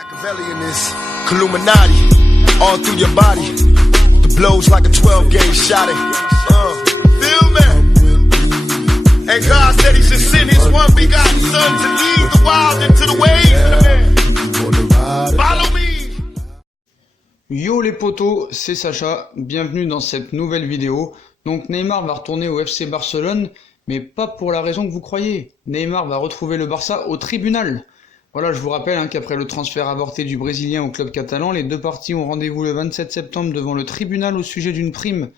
Machiavelli in this Illuminati, all through your body. The blows like a 12-gauge shot. Feel me? And God said He should send His one begotten Son to lead the wild into the ways. Follow me. Yo les potos, c'est Sacha, bienvenue dans cette nouvelle vidéo. Donc Neymar va retourner au FC Barcelone, mais pas pour la raison que vous croyez. Neymar va retrouver le Barça au tribunal. Voilà, je vous rappelle qu'après le transfert avorté du Brésilien au club catalan, les deux parties ont rendez-vous le 27 septembre devant le tribunal au sujet d'une prime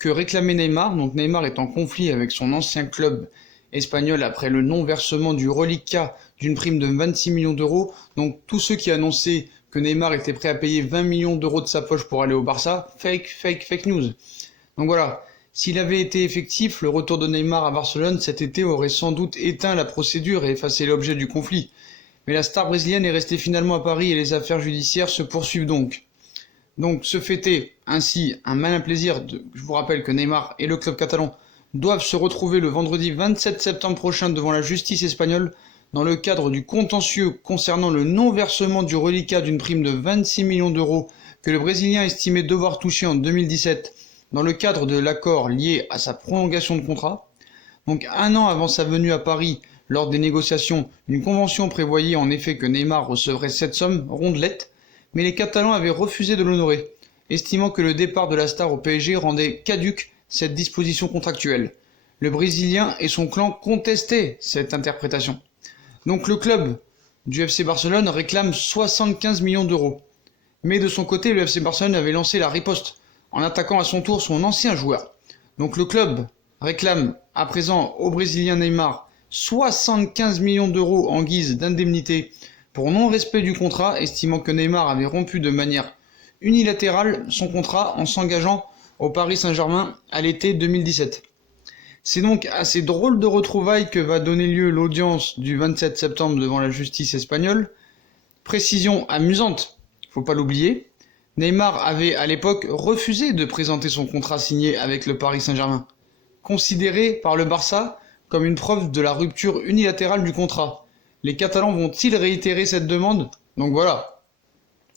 que réclamait Neymar. Donc Neymar est en conflit avec son ancien club espagnol après le non-versement du reliquat d'une prime de 26 millions d'euros. Donc tous ceux qui annonçaient que Neymar était prêt à payer 20 millions d'euros de sa poche pour aller au Barça, fake news. Donc voilà, s'il avait été effectif, le retour de Neymar à Barcelone cet été aurait sans doute éteint la procédure et effacé l'objet du conflit. Mais la star brésilienne est restée finalement à Paris et les affaires judiciaires se poursuivent donc. Donc ce fêter ainsi un malin plaisir, je vous rappelle que Neymar et le club catalan doivent se retrouver le vendredi 27 septembre prochain devant la justice espagnole dans le cadre du contentieux concernant le non-versement du reliquat d'une prime de 26 millions d'euros que le Brésilien estimait devoir toucher en 2017 dans le cadre de l'accord lié à sa prolongation de contrat. Donc un an avant sa venue à Paris, lors des négociations, une convention prévoyait en effet que Neymar recevrait cette somme rondelette, mais les Catalans avaient refusé de l'honorer, estimant que le départ de la star au PSG rendait caduque cette disposition contractuelle. Le Brésilien et son clan contestaient cette interprétation. Donc le club du FC Barcelone réclame 75 millions d'euros. Mais de son côté, le FC Barcelone avait lancé la riposte en attaquant à son tour son ancien joueur. Donc le club réclame à présent au Brésilien Neymar 75 millions d'euros en guise d'indemnité pour non-respect du contrat, estimant que Neymar avait rompu de manière unilatérale son contrat en s'engageant au Paris Saint-Germain à l'été 2017. C'est donc à ces drôles de retrouvailles que va donner lieu l'audience du 27 septembre devant la justice espagnole. Précision amusante, faut pas l'oublier, Neymar avait à l'époque refusé de présenter son contrat signé avec le Paris Saint-Germain, considéré par le Barça comme une preuve de la rupture unilatérale du contrat. Les Catalans vont-ils réitérer cette demande? Donc voilà.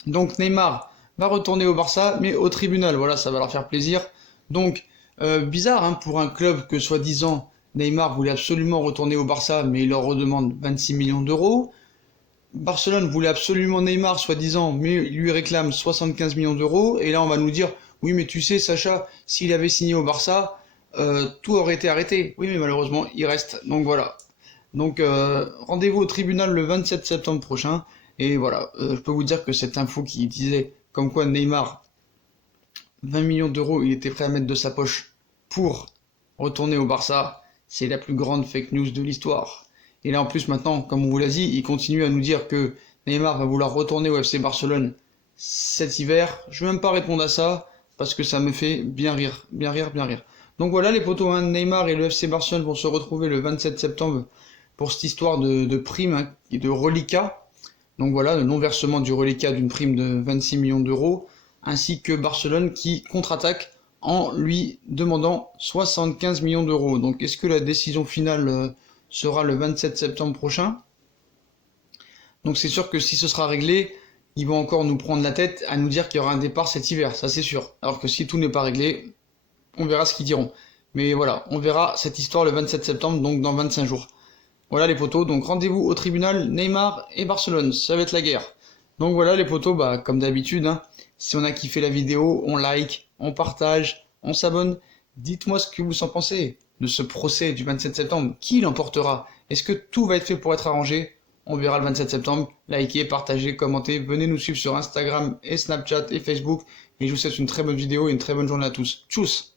Donc Neymar va retourner au Barça, mais au tribunal. Voilà, ça va leur faire plaisir. Donc, bizarre pour un club que soi-disant Neymar voulait absolument retourner au Barça, mais il leur redemande 26 millions d'euros. Barcelone voulait absolument Neymar, soi-disant, mais il lui réclame 75 millions d'euros. Et là, on va nous dire, oui, mais tu sais, Sacha, s'il avait signé au Barça, tout aurait été arrêté. Oui, mais malheureusement, il reste. Donc voilà. Donc rendez-vous au tribunal le 27 septembre prochain. Et voilà, je peux vous dire que cette info qui disait comme quoi Neymar, 20 millions d'euros, il était prêt à mettre de sa poche pour retourner au Barça, c'est la plus grande fake news de l'histoire. Et là en plus maintenant, comme on vous l'a dit, il continue à nous dire que Neymar va vouloir retourner au FC Barcelone cet hiver. Je vais même pas répondre à ça, parce que ça me fait bien rire. Donc voilà les potos, Neymar et le FC Barcelone vont se retrouver le 27 septembre pour cette histoire de prime et de reliquat. Donc voilà, le non-versement du reliquat d'une prime de 26 millions d'euros, ainsi que Barcelone qui contre-attaque en lui demandant 75 millions d'euros. Donc est-ce que la décision finale sera le 27 septembre prochain? Donc c'est sûr que si ce sera réglé, ils vont encore nous prendre la tête à nous dire qu'il y aura un départ cet hiver, ça c'est sûr. Alors que si tout n'est pas réglé, on verra ce qu'ils diront. Mais voilà, on verra cette histoire le 27 septembre, donc dans 25 jours. Voilà les potos, donc rendez-vous au tribunal, Neymar et Barcelone, ça va être la guerre. Donc voilà les potos, comme d'habitude, si on a kiffé la vidéo, on like, on partage, on s'abonne. Dites-moi ce que vous en pensez de ce procès du 27 septembre. Qui l'emportera? Est-ce que tout va être fait pour être arrangé? On verra le 27 septembre. Likez, partagez, commentez. Venez nous suivre sur Instagram et Snapchat et Facebook. Et je vous souhaite une très bonne vidéo et une très bonne journée à tous. Tchuss!